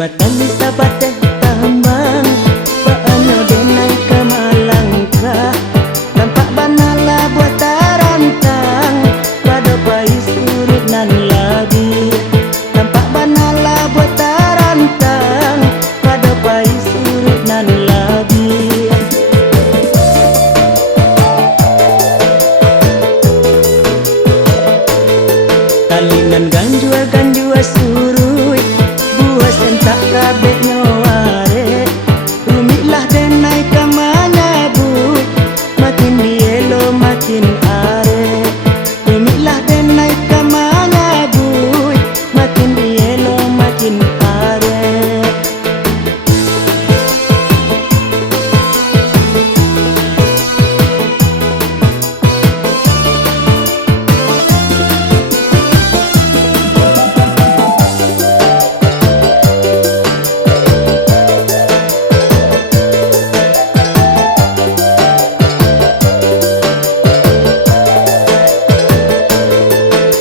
batali sabateh tambang paano denai kamalangka tampak banala buat tarantang pada pais urip nan labi tampak banala buat tarantang pada pais urip nan labi. Talinan ganjua surui buah sentak kabeh nyaware rumitlah denai kamanya bui makin dielo makin are rumitlah denai kamanya bui makin dielo makin are.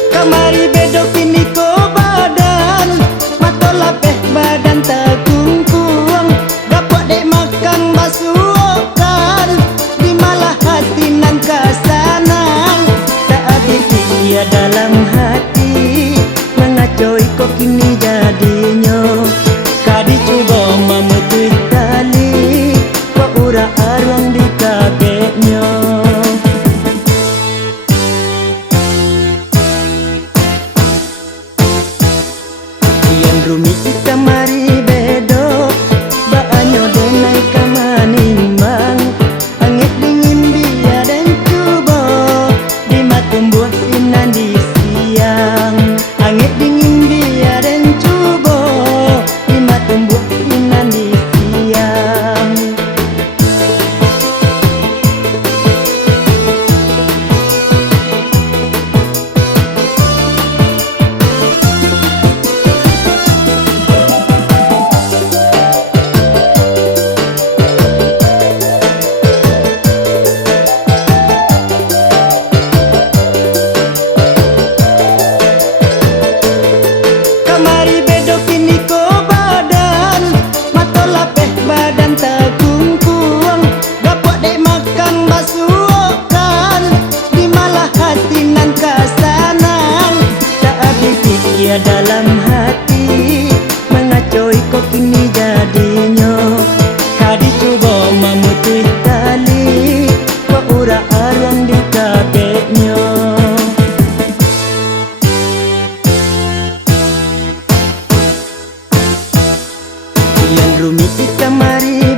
Kamari bedok kini ko badan mato lapeh badan takungkuang dapat dek makan basukan di malah hati nan kasanang tak habis dia dalam hati mengacoi kok kini jadinya kadi cuba memutui tali kok ura arwang di kabeknya. Rumit kamari bedo baanyo denai kamanimbang angit dingin dia dan cubo di matumbuh sinan di siang angit dingin dia dan cubo di matumbuh sinan di siang. Kamari bedok kini ko badan mato lapeh badan takungkuang dapat dek makan basukan di malah hati nan kasanang tak habis dia dalam hati mengacoi kok kini jadinya kadi cuba memutui tali kok ura arwang di kabeknya. Yang rumit kamari